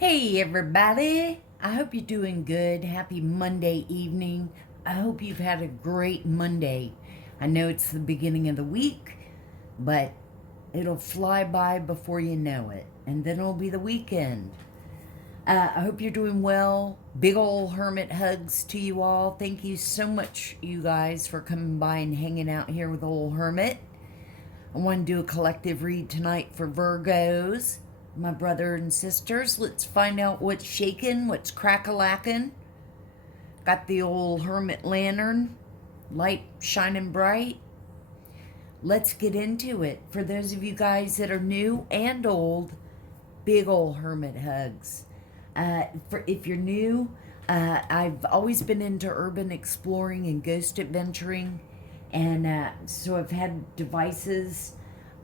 Hey everybody, I hope you're doing good. Happy Monday evening. I hope you've had a great Monday. I know it's the beginning of the week, but it'll fly by before you know it, and then it'll be the weekend. I hope you're doing well. Big ol' hermit hugs to you all. Thank you so much, you guys, for coming by and hanging out here with old hermit. I want to do a collective read tonight for Virgos, my brother and sisters. Let's find out what's shaking, what's crack-a-lacking. Got the old hermit lantern, light shining bright. Let's get into it. For those of you guys that are new and old, big old hermit hugs. If you're new, I've always been into urban exploring and ghost adventuring. And so I've had devices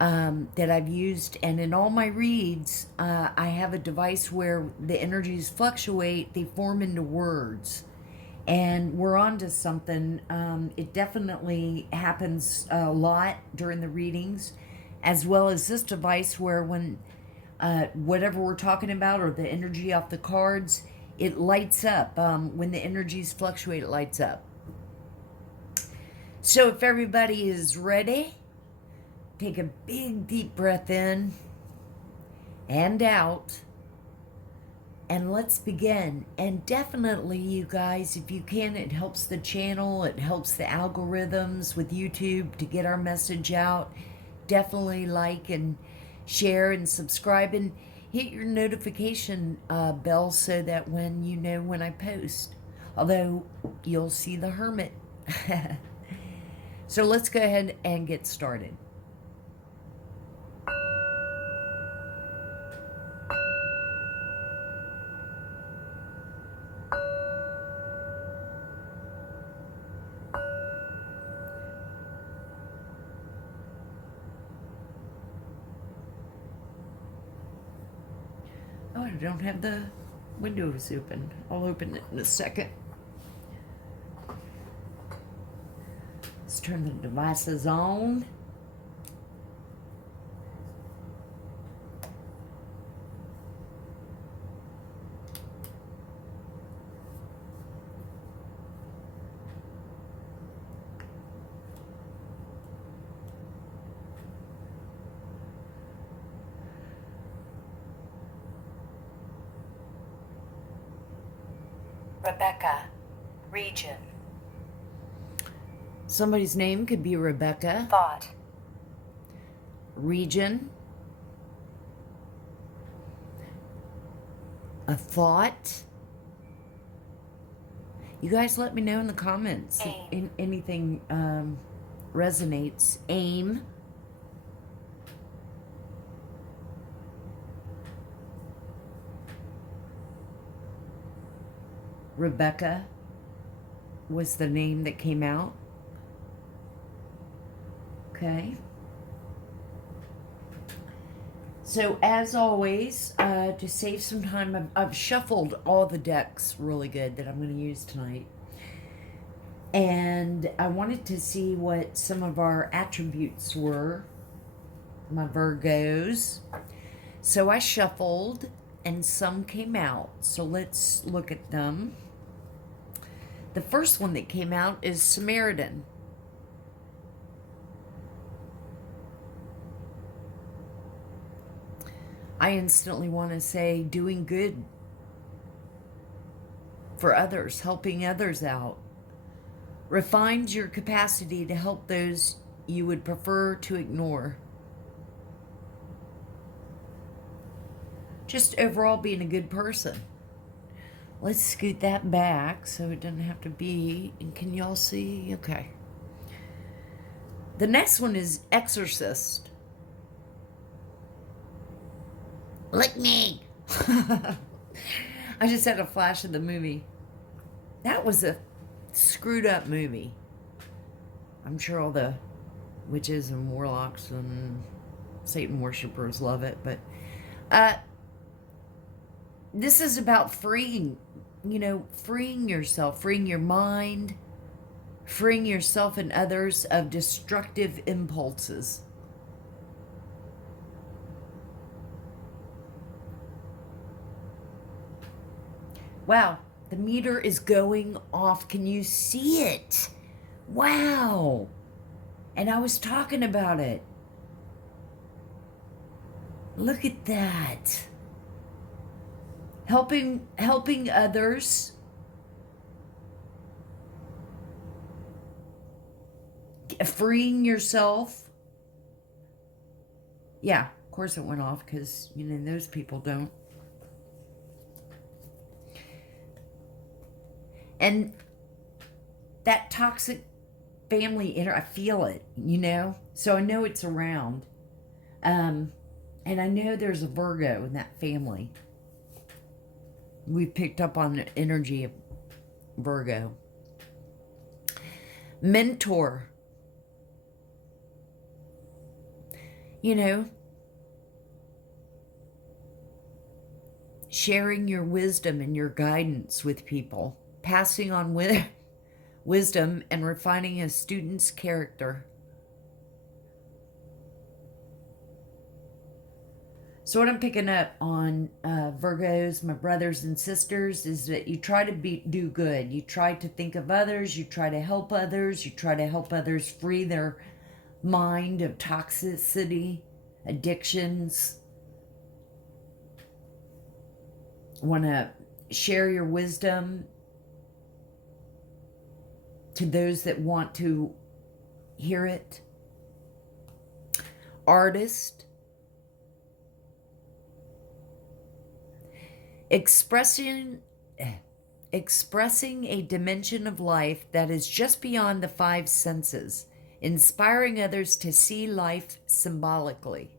that I've used, and in all my reads, I have a device where the energies fluctuate, they form into words. And we're on to something. It definitely happens a lot during the readings, as well as this device where when whatever we're talking about or the energy off the cards, it lights up. When the energies fluctuate, it lights up. So if everybody is ready, take a big deep breath in and out, and let's begin. And definitely, you guys, if you can, it helps the channel, it helps the algorithms with YouTube to get our message out. Definitely like and share and subscribe and hit your notification bell so that when you know when I post. Although you'll see the hermit. So let's go ahead and get started. Oh, I don't have the windows open. I'll open it in a second. Let's turn the devices on. Rebecca, region. Somebody's name could be Rebecca. Thought. Region. A thought. You guys let me know in the comments if anything resonates. Aim. Rebecca was the name that came out. Okay. So as always, to save some time, I've shuffled all the decks really good that I'm going to use tonight. And I wanted to see what some of our attributes were, my Virgos. So I shuffled and some came out. So let's look at them. The first one that came out is Samaritan. I instantly want to say doing good for others, helping others out. Refines your capacity to help those you would prefer to ignore. Just overall being a good person. Let's scoot that back so it doesn't have to be. And can y'all see? Okay. The next one is Exorcist. Lick me. I just had a flash of the movie. That was a screwed up movie. I'm sure all the witches and warlocks and Satan worshipers love it, but this is about freeing yourself, freeing your mind, freeing yourself and others of destructive impulses. Wow, the meter is going off. Can you see it? Wow. And I was talking about it. Look at that. Helping others. Freeing yourself. Yeah, of course it went off because, you know, those people don't. And that toxic family I feel it, you know? So I know it's around. And I know there's a Virgo in that family. We picked up on the energy of Virgo. Mentor. You know, sharing your wisdom and your guidance with people. Passing on wisdom and refining a student's character. So what I'm picking up on Virgos, my brothers and sisters, is that you try to do good. You try to think of others. You try to help others. You try to help others free their mind of toxicity, addictions. Want to share your wisdom to those that want to hear it. Artist. Expressing a dimension of life that is just beyond the five senses, inspiring others to see life symbolically.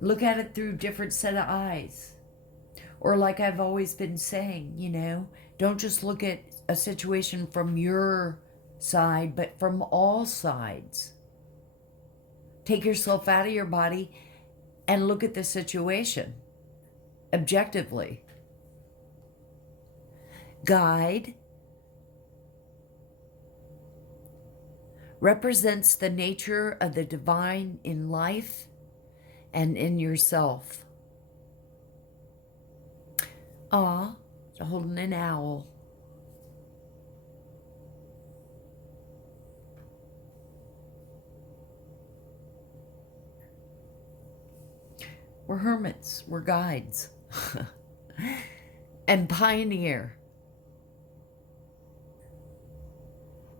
Look at it through different set of eyes. Or like I've always been saying, you know, don't just look at a situation from your side, but from all sides. Take yourself out of your body and look at the situation objectively. Guide represents the nature of the divine in life and in yourself. Aw, holding an owl. We're hermits, we're guides. And pioneer.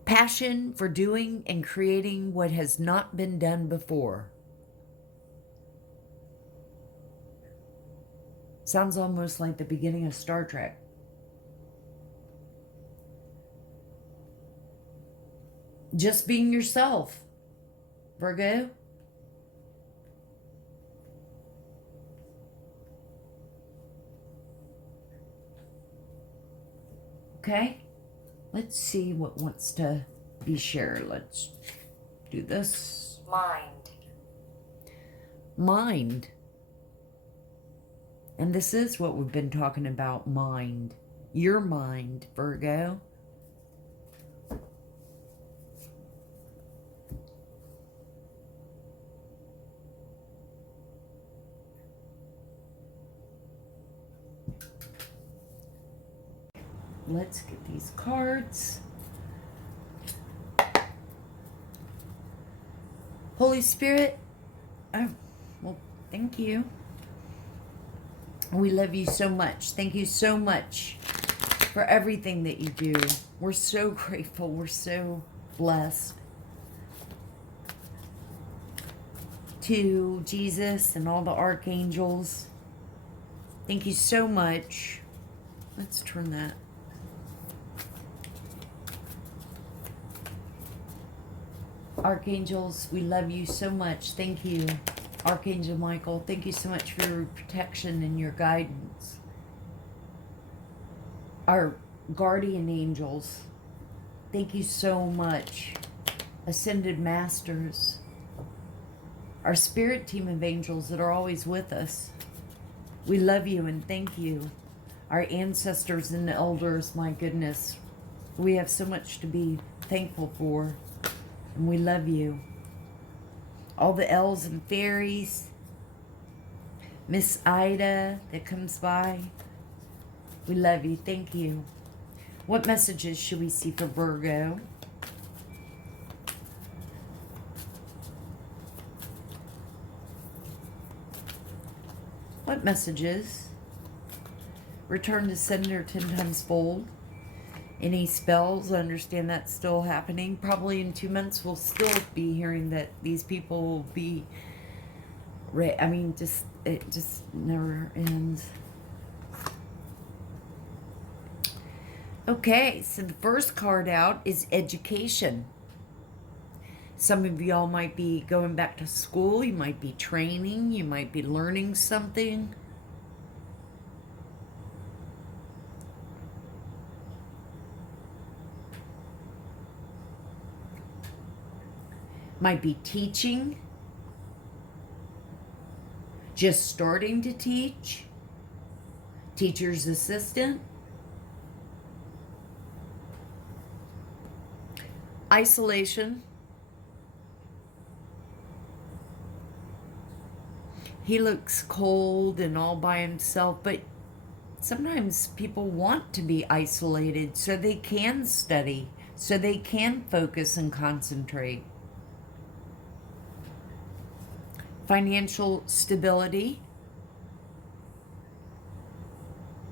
Passion for doing and creating what has not been done before. Sounds almost like the beginning of Star Trek. Just being yourself, Virgo. Okay, let's see what wants to be shared. Let's do this. Mind. Mind. And this is what we've been talking about, mind. Your mind, Virgo. Let's get these cards. Holy Spirit, well, thank you. We love you so much. Thank you so much for everything that you do. We're so grateful. We're so blessed. To Jesus and all the archangels, thank you so much. Let's turn that. Archangels, we love you so much. Thank you. Archangel Michael, thank you so much for your protection and your guidance. Our guardian angels, thank you so much. Ascended Masters, our spirit team of angels that are always with us. We love you and thank you. Our ancestors and the elders, my goodness. We have so much to be thankful for. And we love you. All the elves and fairies, Miss Ida that comes by. We love you. Thank you. What messages should we see for Virgo? What messages? Return to sender 10 times fold. Any spells? I understand that's still happening. Probably in 2 months we'll still be hearing that these people will be... I mean, it just never ends. Okay, so the first card out is education. Some of y'all might be going back to school. You might be training. You might be learning something. Might be teaching. Just starting to teach. Teacher's assistant. Isolation. He looks cold and all by himself, but sometimes people want to be isolated so they can study, so they can focus and concentrate. Financial stability.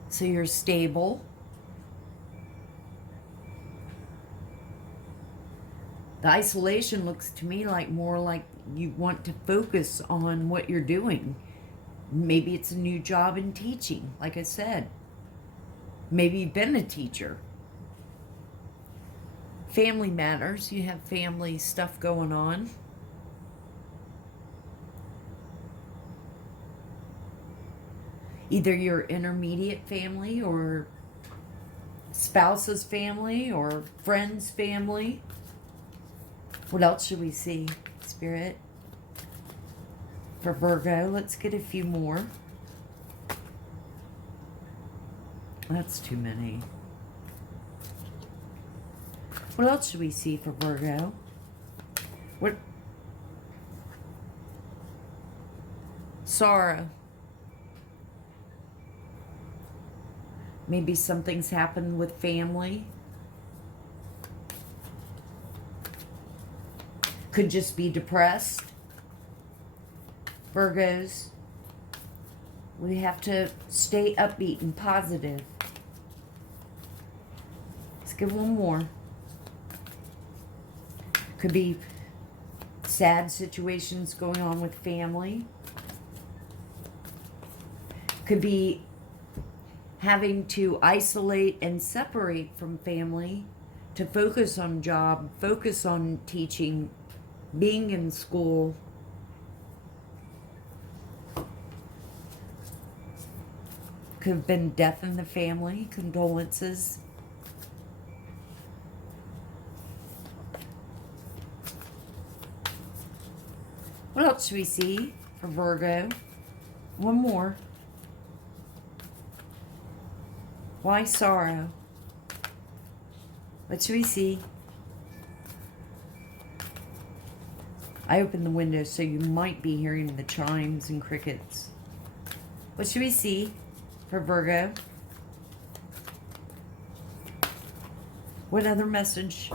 So you're stable. The isolation looks to me like more like you want to focus on what you're doing. Maybe it's a new job in teaching, like I said. Maybe you've been a teacher. Family matters. You have family stuff going on. Either your intermediate family or spouse's family or friend's family. What else should we see, Spirit? For Virgo, let's get a few more. That's too many. What else should we see for Virgo? What? Sorrow. Maybe something's happened with family. Could just be depressed. Virgos, we have to stay upbeat and positive. Let's get one more. Could be sad situations going on with family. Could be having to isolate and separate from family to focus on job, focus on teaching, being in school. Could have been death in the family, condolences. What else should we see for Virgo? One more. Why sorrow? What should we see? I opened the window so you might be hearing the chimes and crickets. What should we see for Virgo? What other message?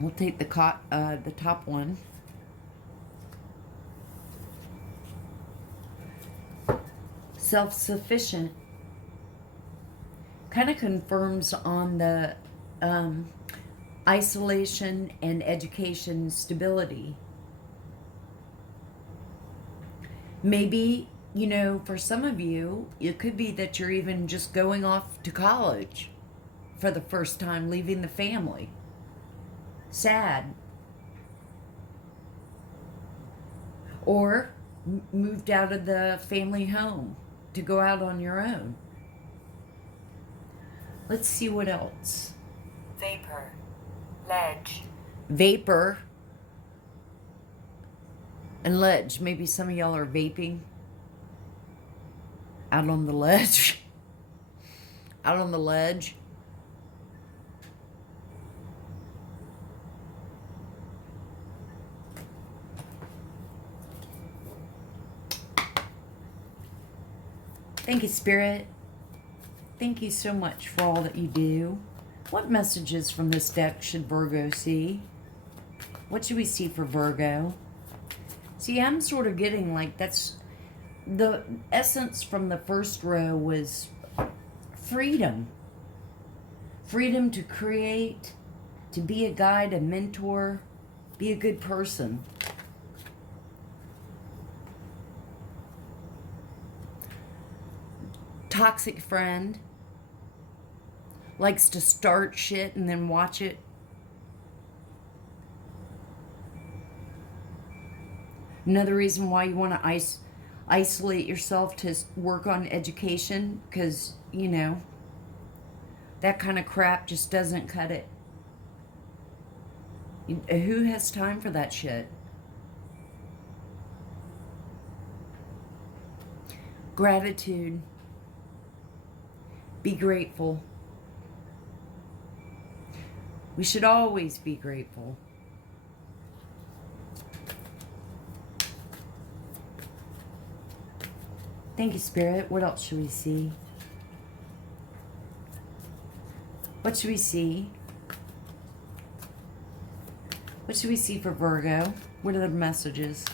We'll take the top one. Self-sufficient. Kind of confirms on the isolation and education stability. Maybe, you know, for some of you, it could be that you're even just going off to college for the first time, leaving the family. Sad. Or moved out of the family home to go out on your own. Let's see what else. Vapor. Ledge. Vapor and ledge. Maybe some of y'all are vaping out on the ledge. Out on the ledge. Thank you, Spirit. Thank you so much for all that you do. What messages from this deck should Virgo see? What should we see for Virgo? See, I'm sort of getting like that's the essence from the first row was freedom. Freedom to create, to be a guide, a mentor, be a good person. Toxic friend. Likes to start shit and then watch it. Another reason why you want to isolate yourself to work on education, because, you know, that kind of crap just doesn't cut it. Who has time for that shit? Gratitude. Be grateful. We should always be grateful. Thank you, Spirit. What else should we see? What should we see? What should we see for Virgo? What are the messages?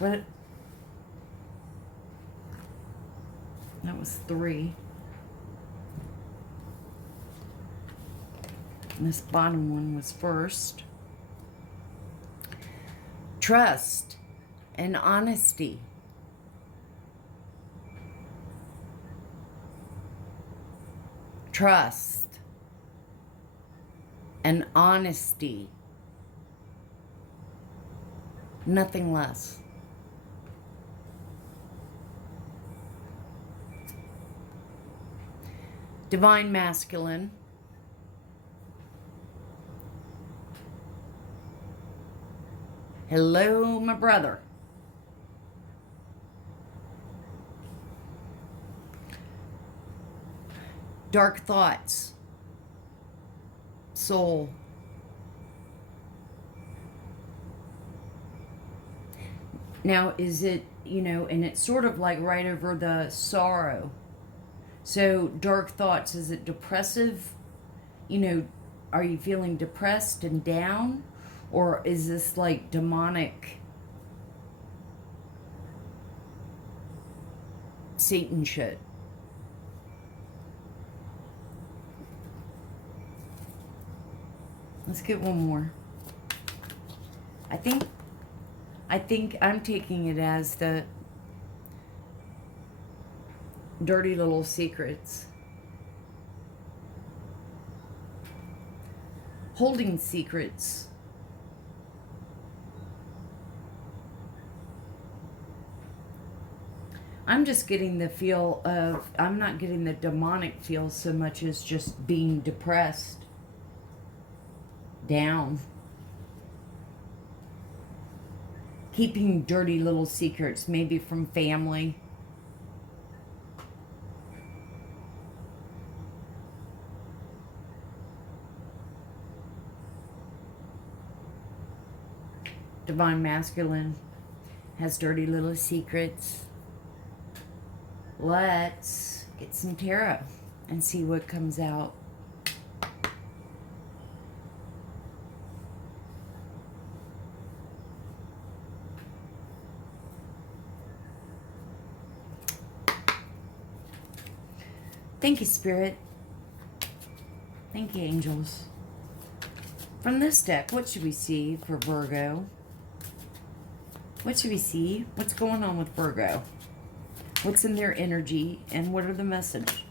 What? That was 3. And this bottom one was first. Trust and honesty. Trust and honesty. Nothing less. Divine masculine. Hello, my brother. Dark thoughts. Soul. Now, is it, you know, and it's sort of like right over the sorrow. So, dark thoughts, is it depressive? You know, are you feeling depressed and down? Or is this like demonic Satan shit? Let's get one more. I think I'm taking it as the dirty little secrets. Holding secrets. I'm just getting the feel of, I'm not getting the demonic feel so much as just being depressed, down. Keeping dirty little secrets, maybe from family. Divine masculine has dirty little secrets. Let's get some tarot and see what comes out. Thank you, Spirit. Thank you, angels. From this deck, what should we see for Virgo? What should we see? What's going on with Virgo? What's in their energy, and what are the message?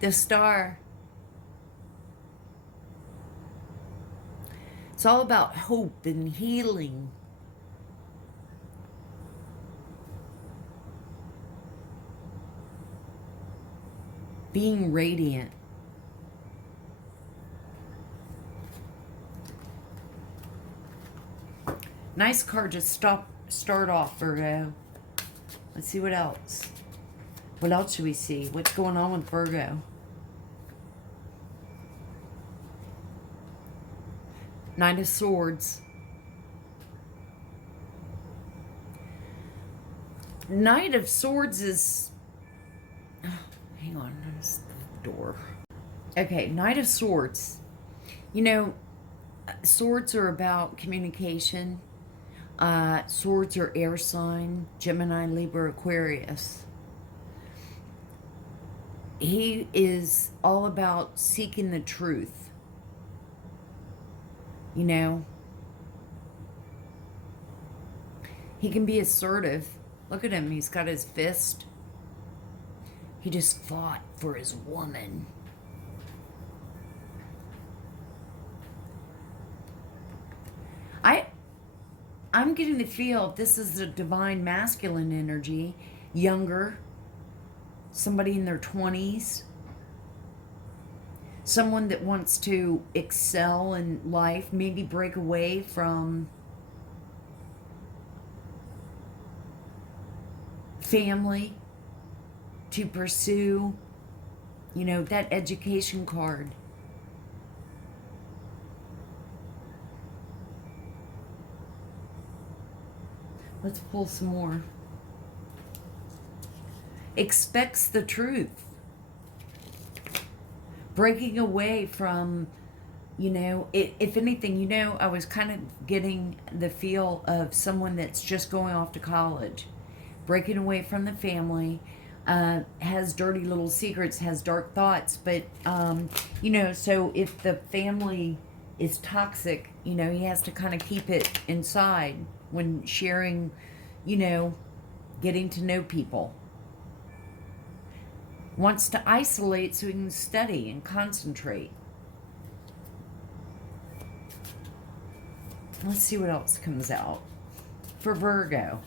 The Star. It's all about hope and healing. Being radiant. Nice card to start off, Virgo. Let's see what else. What else should we see? What's going on with Virgo? Knight of Swords. Knight of Swords is... Oh, hang on, there's the door. Okay, Knight of Swords. You know, swords are about communication. Swords are air sign, Gemini, Libra, Aquarius. He is all about seeking the truth. You know, he can be assertive. Look at him, he's got his fist. He just fought for his woman. I'm getting the feel this is a divine masculine energy, younger, somebody in their 20s, someone that wants to excel in life, maybe break away from family to pursue, you know, that education card. Let's pull some more. Expects the truth. Breaking away from, you know, if anything, you know, I was kind of getting the feel of someone that's just going off to college. Breaking away from the family, has dirty little secrets, has dark thoughts. But, you know, so if the family is toxic, you know, he has to kind of keep it inside when sharing, you know, getting to know people. Wants to isolate so he can study and concentrate. Let's see what else comes out for Virgo.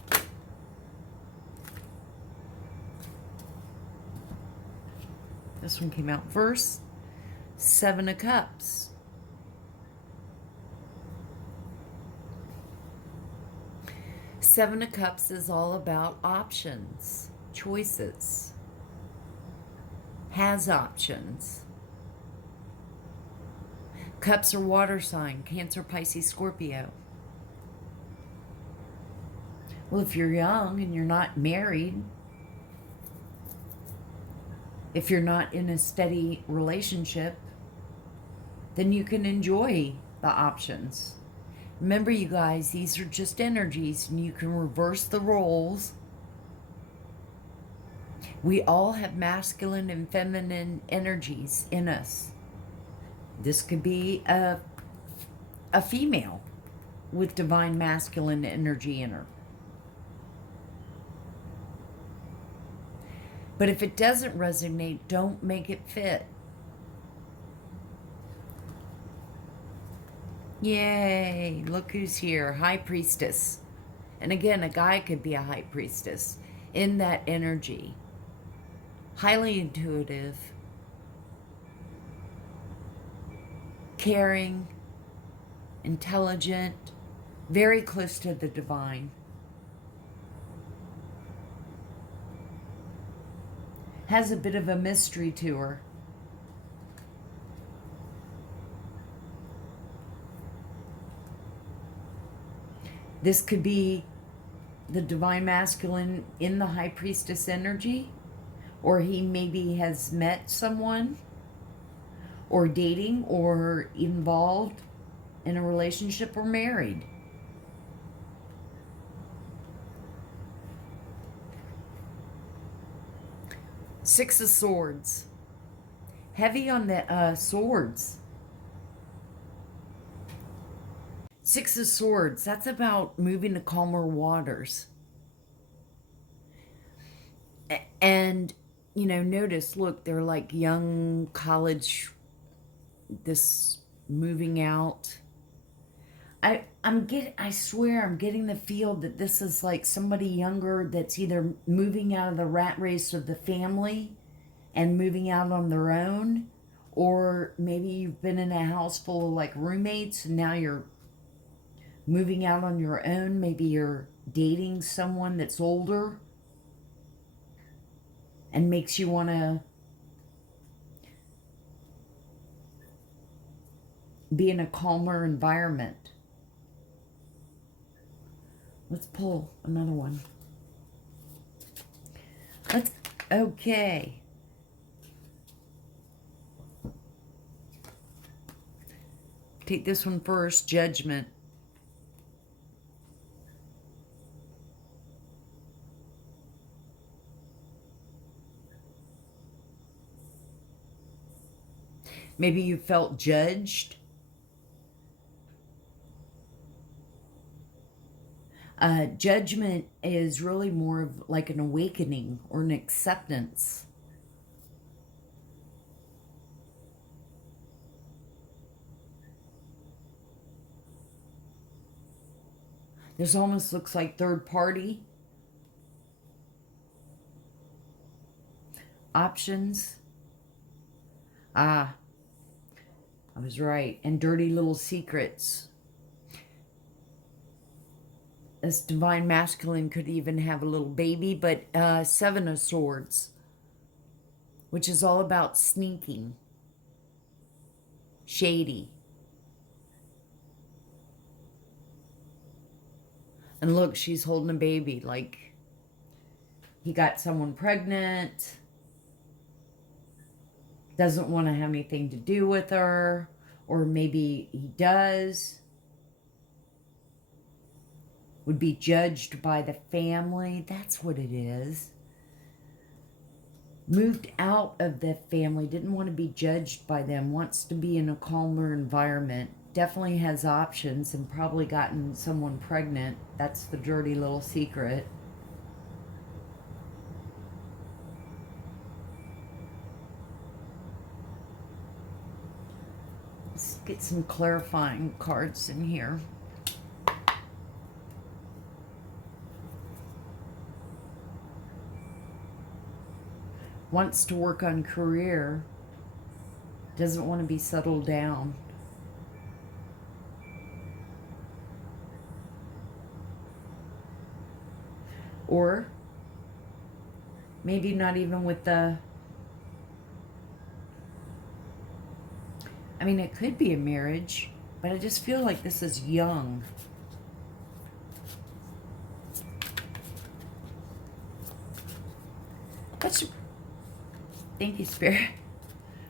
This one came out first. Seven of Cups. Seven of Cups is all about options, choices. Has options. Cups are water sign, Cancer, Pisces, Scorpio. Well, if you're young and you're not married, if you're not in a steady relationship, then you can enjoy the options. Remember, you guys, these are just energies, and you can reverse the roles. We all have masculine and feminine energies in us. This could be a female with divine masculine energy in her. But if it doesn't resonate, don't make it fit. Yay, look who's here, High Priestess. And again, a guy could be a High Priestess in that energy. Highly intuitive, caring, intelligent, very close to the divine. Has a bit of a mystery to her. This could be the divine masculine in the High Priestess energy, or he maybe has met someone, or dating, or involved in a relationship, or married. Six of Swords. Heavy on the swords. Six of Swords, that's about moving to calmer waters. And, you know, notice, look, they're like young college, this moving out. I swear I'm getting the feel that this is like somebody younger that's either moving out of the rat race of the family and moving out on their own, or maybe you've been in a house full of like roommates and now you're moving out on your own. Maybe you're dating someone that's older and makes you want to be in a calmer environment. Let's pull another one. Okay. Take this one first, Judgment. Maybe you felt judged. Judgment is really more of like an awakening or an acceptance. This almost looks like third party. Options. Ah, I was right. And dirty little secrets. This divine masculine could even have a little baby, but Seven of Swords, which is all about sneaking, shady. And look, she's holding a baby, like he got someone pregnant, doesn't want to have anything to do with her, or maybe he does. Would be judged by the family. That's what it is. Moved out of the family, didn't want to be judged by them, wants to be in a calmer environment. Definitely has options and probably gotten someone pregnant. That's the dirty little secret. Let's get some clarifying cards in here. Wants to work on career. Doesn't want to be settled down. Or maybe not even with the... I mean, it could be a marriage, but I just feel like this is young. Thank you, Spirit.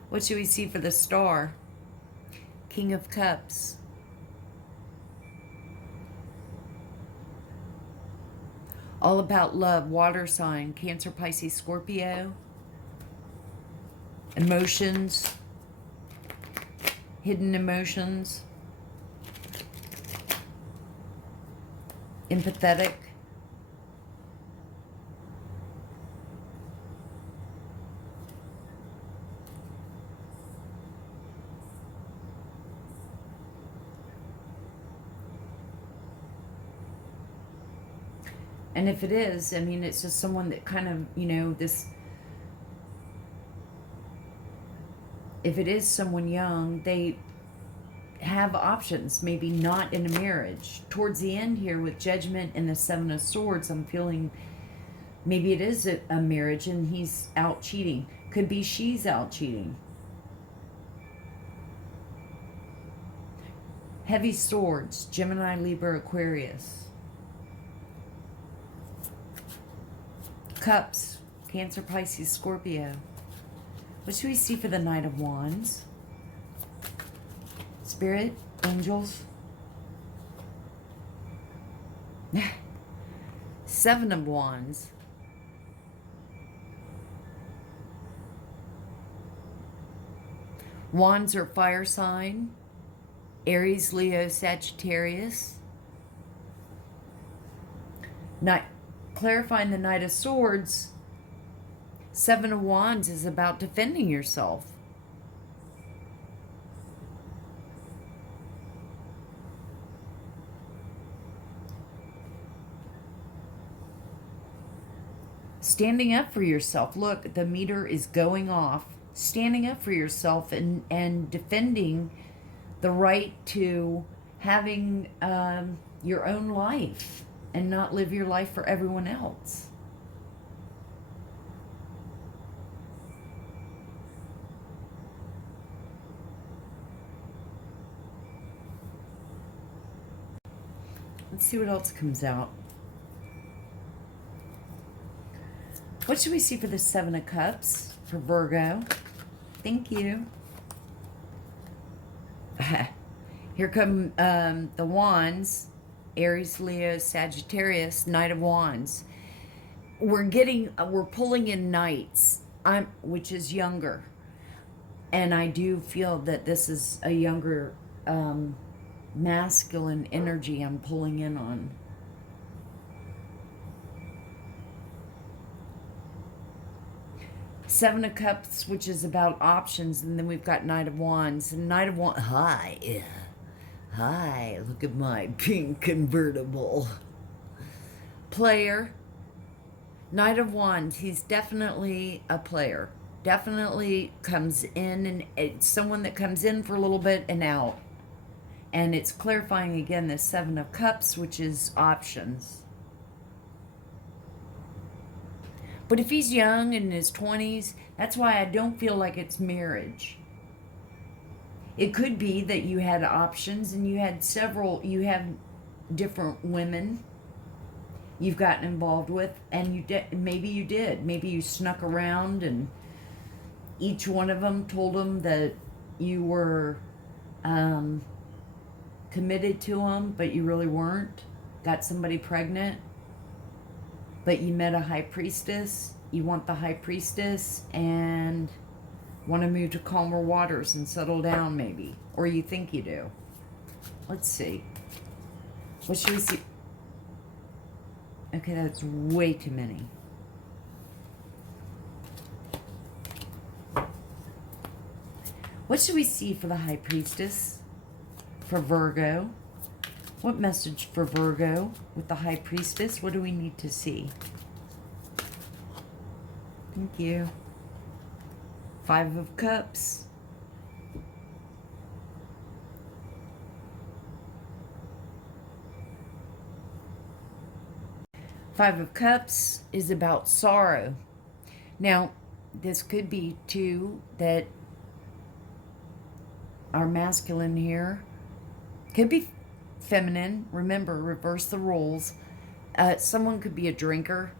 What should we see for the star? King of Cups. All about love, water sign, Cancer, Pisces, Scorpio. Emotions. Hidden emotions. Empathetic. And if it is, I mean, it's just someone that kind of, you know, this... If it is someone young, they have options, maybe not in a marriage. Towards the end here with Judgment and the Seven of Swords, I'm feeling maybe it is a marriage and he's out cheating. Could be she's out cheating. Heavy Swords, Gemini, Libra, Aquarius. Cups, Cancer, Pisces, Scorpio. What should we see for the Knight of Wands? Spirit, angels. Seven of Wands. Wands are fire sign. Aries, Leo, Sagittarius. Clarifying the Knight of Swords, Seven of Wands is about defending yourself. Standing up for yourself. Look, the meter is going off. Standing up for yourself and defending the right to having your own life. And not live your life for everyone else. Let's see what else comes out. What should we see for the Seven of Cups for Virgo? Thank you. Here come the Wands. Aries, Leo, Sagittarius, Knight of Wands. We're pulling in knights, which is younger. And I do feel that this is a younger masculine energy I'm pulling in on. Seven of Cups, which is about options, and then we've got Knight of Wands. And Knight of Wands, hi, look at my pink convertible. Player. Knight of Wands, he's definitely a player. Definitely comes in, and it's someone that comes in for a little bit and out. And it's clarifying again the Seven of Cups, which is options. But if he's young, in his 20s, that's why I don't feel like it's marriage. It could be that you had options and you have different women you've gotten involved with, and maybe you did. Maybe you snuck around and each one of them told them that you were committed to them, but you really weren't. Got somebody pregnant. But you met a High Priestess, you want the High Priestess, and want to move to calmer waters and settle down maybe. Or you think you do. Let's see. What should we see? Okay, that's way too many. What should we see for the High Priestess? For Virgo? What message for Virgo with the High Priestess? What do we need to see? Thank you. Five of Cups. Five of Cups is about sorrow. Now, this could be too that our masculine here could be feminine. Remember, reverse the roles. Someone could be a drinker.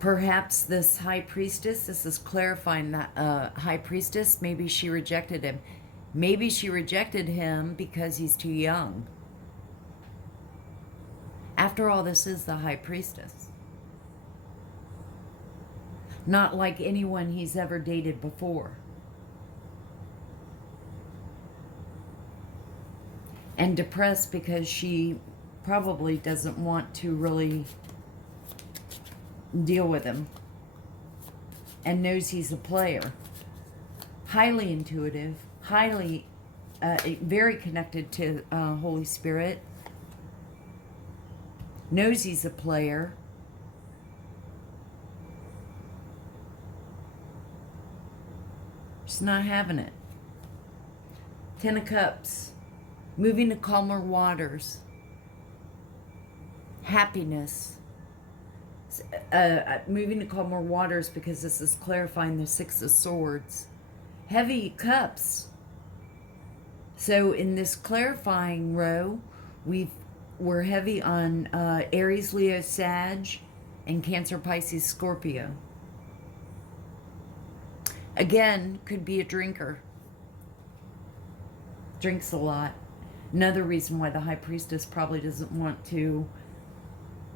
Perhaps this High Priestess, this is clarifying that High Priestess, maybe she rejected him. Maybe she rejected him because he's too young. After all, this is the High Priestess. Not like anyone he's ever dated before. And depressed because she probably doesn't want to really deal with him. And knows he's a player. Highly intuitive. Highly, very connected to Holy Spirit. Knows he's a player. Just not having it. Ten of Cups. Moving to calmer waters. Happiness. Moving to calmer waters because this is clarifying the Six of Swords. Heavy Cups. So in this clarifying row, we're heavy on Aries, Leo, Sag, and Cancer, Pisces, Scorpio. Again, could be a drinker. Drinks a lot. Another reason why the High Priestess probably doesn't want to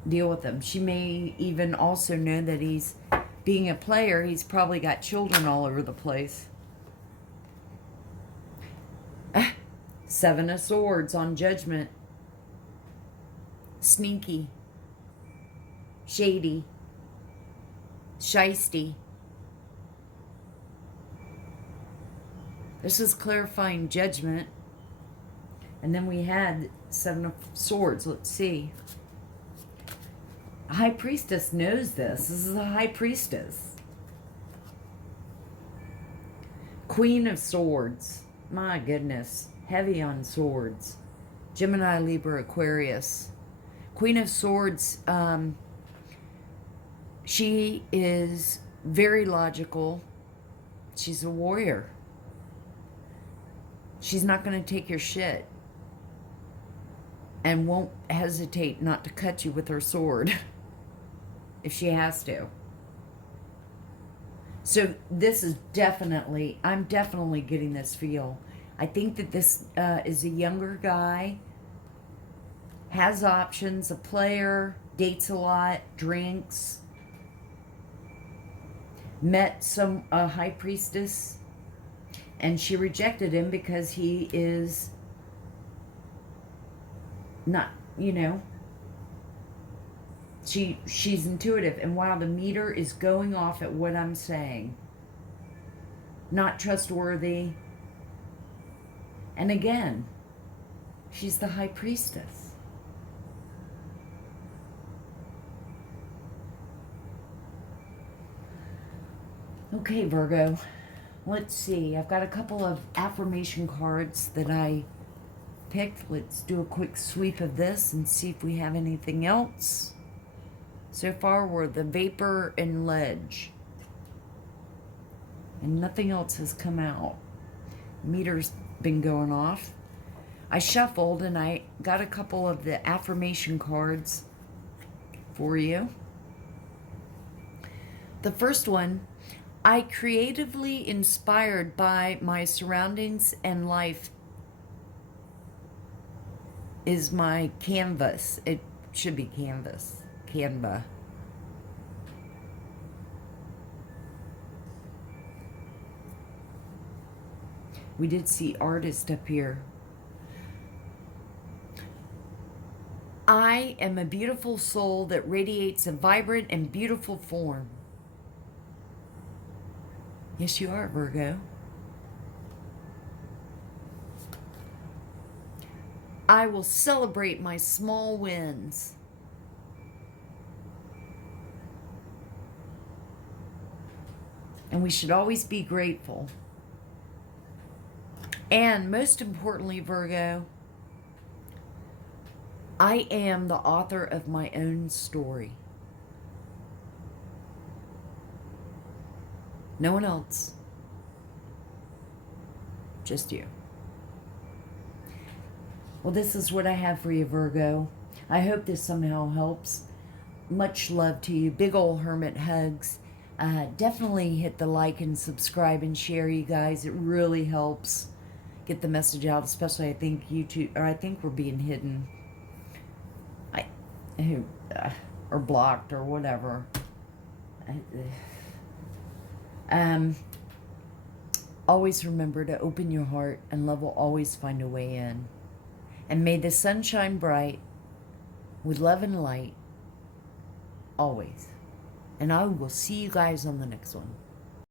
deal with him. She may even also know that he's, being a player, he's probably got children all over the place. Seven of Swords on Judgment. Sneaky. Shady. Shisty. This is clarifying Judgment. And then we had Seven of Swords. Let's see. A High Priestess knows this. This is a High Priestess. Queen of Swords. My goodness. Heavy on swords. Gemini, Libra, Aquarius. Queen of Swords. She is very logical. She's a warrior. She's not going to take your shit. and won't hesitate not to cut you with her sword if she has to. So this is definitely, I'm definitely getting this feel. I think that this is a younger guy, has options, a player, dates a lot, drinks, met a high priestess, and she rejected him because he is not, you know, she's intuitive. And wow, the meter is going off at what I'm saying. Not trustworthy. And again, she's the high priestess. Okay, Virgo. Let's see. I've got a couple of affirmation cards that I picked. Let's do a quick sweep of this and see if we have anything else. So far, we're the vapor and ledge. And nothing else has come out. Meter's been going off. I shuffled and I got a couple of the affirmation cards for you. The first one, I creatively inspired by my surroundings and life is my canvas. It should be canvas. Canva. We did see artist up here. I am a beautiful soul that radiates a vibrant and beautiful form. Yes, you are, Virgo. I will celebrate my small wins. And we should always be grateful. And most importantly, Virgo, I am the author of my own story. No one else. Just you. Well, this is what I have for you, Virgo. I hope this somehow helps. Much love to you. Big ol' hermit hugs. Definitely hit the like and subscribe and share, you guys. It really helps get the message out, especially I think YouTube, or I think we're being hidden. Or blocked or whatever. Always remember to open your heart, and love will always find a way in. And may the sun shine bright with love and light always. And I will see you guys on the next one.